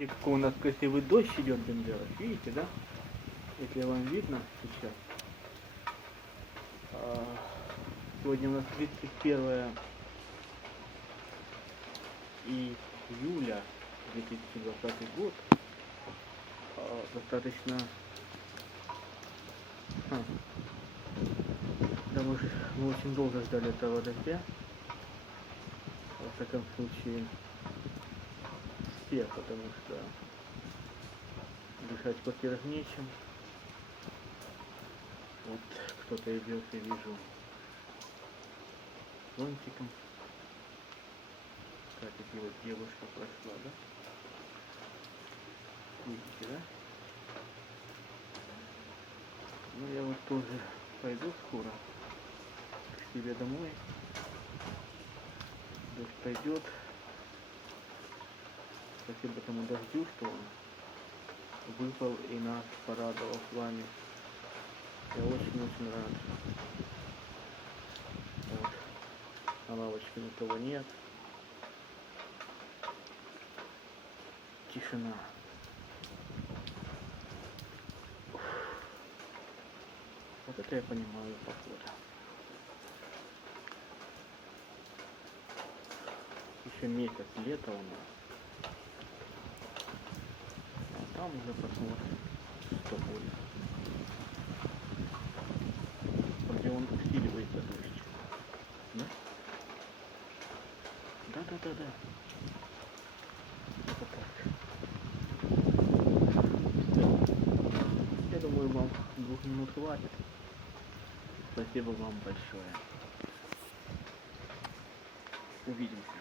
Смотрите, какой у нас красивый дождь идет, бензелок. Видите, да? Если вам видно сейчас. Сегодня у нас 31 июля 2020 год. Достаточно... Да, мы очень долго ждали этого дождя. Во всяком случае, все, потому что дышать в квартирах нечем. Вот кто-то идет, я вижу, зонтиком. Кстати, вот девушка прошла, да? Видите, да? Ну, я вот тоже пойду скоро к себе домой. Дождь пойдет. Спасибо тому дождю, что он выпал и нас порадовал с вами. Я очень-очень рад. Вот. На лавочке никого нет. Тишина. Вот это я понимаю погода. Еще месяц лета у нас. А там уже посмотрим, что будет. Где он усиливается дождь. Да? Да. Это так. Я думаю, вам 2 минут хватит. Спасибо вам большое. Увидимся.